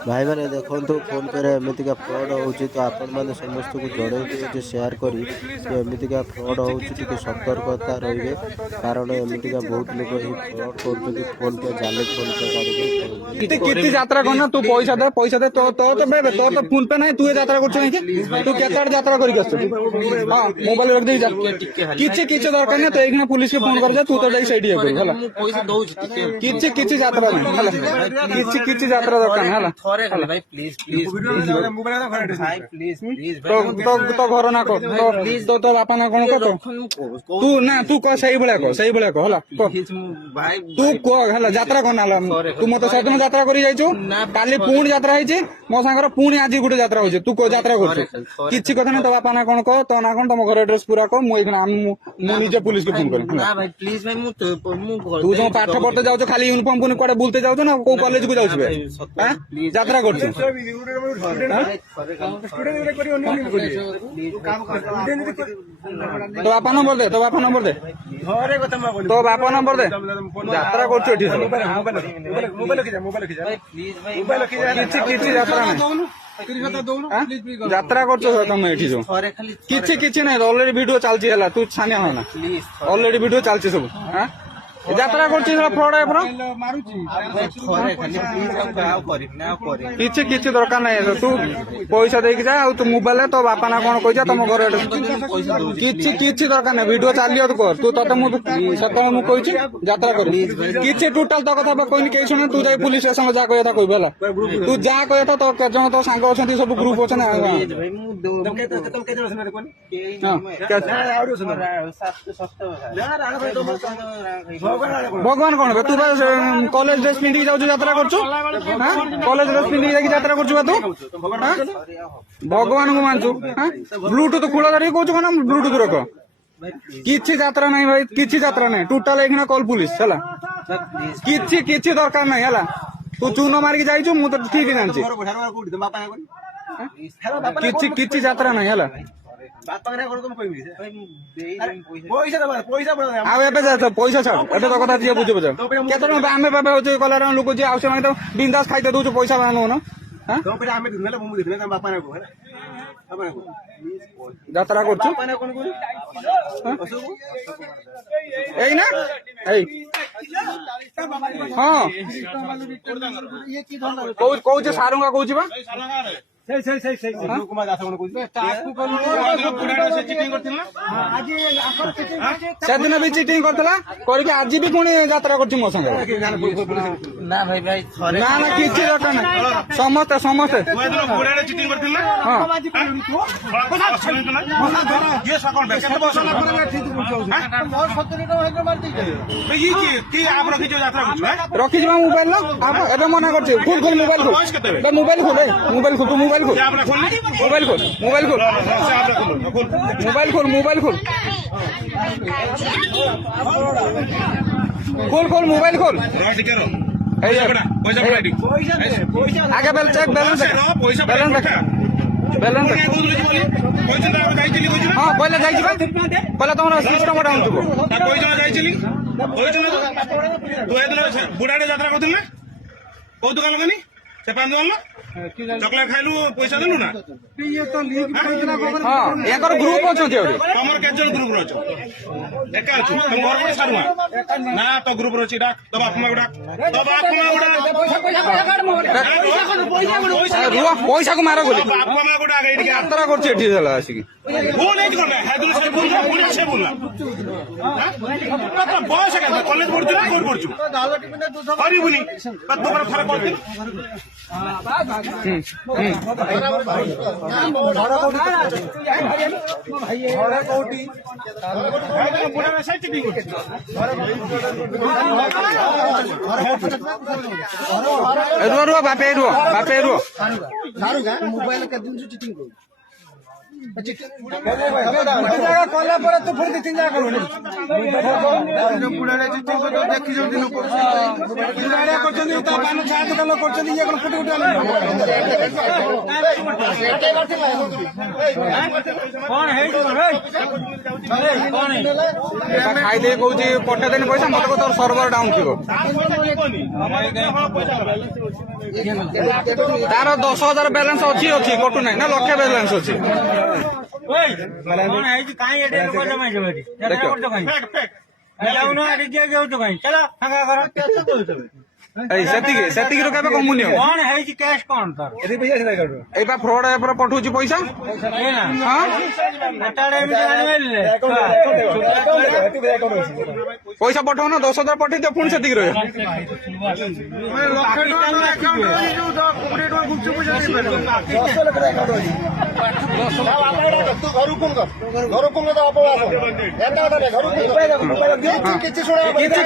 भाई मैंने देखो फोन पे एमतीका फ्रड होची तो आपण मैंने समस्त को जड़े शेयर करी कि एमतीका फ्रड होची टिके सतर्कता रहिबे कारण एमतीका बहुत लोग ही फ्रड करछथि फोन पे जाले फोन पे काढी किती यात्रा करना तू पैसा दे तो तो फोन पे नहीं तू यात्रा करछ नहीं तू केता यात्रा करी गस हां मोबाइल रख दे जा किछि दरकार नहीं तो एकना पुलिस के फोन कर जा तू तो जाई साइड ये कर हला पैसा दउछ टिके किछि यात्रा नहीं हला किछि यात्रा दरकार नहीं हला थोड़े खाली भाई प्लीज भाई प्लीज तो घर ना को तो बापा ना कोन को तू ना तू को सही बळा को हला भाई तू को हला यात्रा कोन हला तू मते सदन यात्रा करी जाइछु काली पूर्ण यात्रा होइछि मो संगर पूर्ण आज गुटे यात्रा होइछि तू को यात्रा करछु किछि कथा ना तो बापा ना कोन को तो ना कोन तुम घर एड्रेस पूरा को मु एकना मु निजे पुलिस के फोन कर ना भाई प्लीज भाई मु तू जो पाठ पढ़ते जाउछ खाली यूनिफॉर्म पुनी कोडे बुलते जाउछ ना को कॉलेज को जाउछ बे हां यात्रा करछु तो बापा नंबर दे तो बापा नंबर दे यात्रा करछु एठी किछि यात्रा करछु तुम एठी जो किछि नहीं ऑलरेडी वीडियो चलछि हला तू छानिया होना ऑलरेडी वीडियो चलछि सब हां यात्रा करछि फ्रॉड है पुरा किछि दरकार नहीं तू पैसा देके जा तू मोबाइल तो बापा ना कोन कहि जा तुम घर किछि दरकार नहीं वीडियो चलियो तो कर तू तते मु सत मु कहिछि यात्रा कर किछि टोटल तो कथा कोइ के सुन तू जाई पुलिस स्टेशन जा कहता कहबे हला तू जा कहता तो के जण तो सांग अछंती सब ग्रुप अछन भगवान कौन तू कॉलेज ड्रेस पिंधि जाऊ यात्रा करछु कॉलेज ड्रेस पिंधि जाकी यात्रा करछु तू भगवान को मानछु ब्लूटूथ खोला धरि कहछु कोन ब्लूटूथ रख किछि यात्रा नहीं भाई किछि यात्रा नहीं टोटल एकना कॉल पुलिस हला किछि दरकार नहीं हला तू चून मारिक जाइछु मु तो ठीक जानछि किछि यात्रा नहीं हला पैसा छाड़ एबे तो कथा जे बुझे बुझे केतन आमे बाबा होचे कलार लोक जे आवश्य माने तो बिंदास खाइते दउछ पैसा बानो न हां तो पे आमे दिनला मु दिनला बापा ना को है यात्रा करछु एई ना एई हां कोउ जे सारुंगा कहूची बा सेदिन भी चिटिंग करथिला करके आज भी पुणी यात्रा करछि मो संगे ना भाई भाई ना ना किछि दरकार नै समस्त चिटिंग करथिला हां ये सकल की आप रखी जो यात्रा करछु रखी जमा मोबाइल ना एबे मना करछि खोल मोबाइल खोल बे मोबाइल खोल तू मोबाइल खोल मोबाइल खोल आगे बेल चेक बैलेंस हाँ पहले पहले तुम सिस्टम गोटे आनुव बुढ़ाटे यात्रा कर कौ दुकान लगानी से पान दुकान चॉकलेट खाइलु पैसा देलु ना हाँ याकर ग्रुप अछंती हमर केजल ग्रुप रो छ एका छु तुम घर पर सारुआ ना तो ग्रुप रो छी डाक तो बाप मा डाक पैसा को मारो गोली बाप मा गोडा गई यात्रा करछ एठी देला आसी वो नहीं करना हैदुल से बोल पुलिस से बोलना मतलब बॉस है कॉलेज पढ़छु ना कोन पढ़छु हरिबुनी तो पर फरक पड़ती बापे मोबाइल के दिन चिटिंग ଜାଗା କଲା ପରେ ତୁ ପୁଣି ଦି ତିନି ଜାଗା କଲୁ କରୁଛନ୍ତି ତା ପାନ ଚା ଦୋକାନ କରୁଛନ୍ତି ଇଏ କଣ ଫୁଟି ଫୁଟି ଖାଇଦେଇ କହୁଛି ପଠେଇଦେନି ପଇସା ମତେ କହ ତୋର ସର୍ଭର ଡାଉନ ଥିବ ତାର 10,000 ବାଲାନ୍ସ ଅଛି ଅଛି କଟୁ ନାହିଁ ନା ଲକ୍ଷେ ବାଲାନ୍ସ ଅଛି ସେତିକି କେବେ କମୁନି ଏଇ ବା ଫ୍ରଡ ଏପରେ ପଠଉଛି ପଇସା ପଇସା ପଠାଉନ 10,000 ପଠେଇ ଦିଅ ପୁଣି ସେତିକି ରହିବ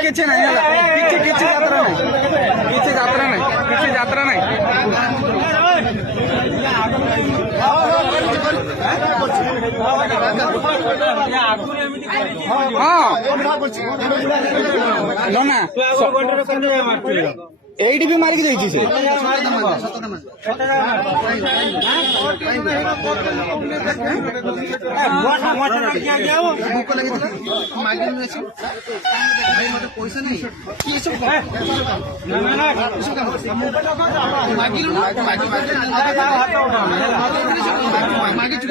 କିଛି ନାହିଁ କିଛି ଯାତ୍ରା ନାହିଁ କିଛି ଯାତ୍ରା ନାହିଁ କିଛି ଯାତ୍ରା ନାହିଁ ହଁ ନା ଏଇଠି ବି ମାରିକି ଯାଇଛି ସେ ପଇସା ନାହିଁ ମାଗିଛୁ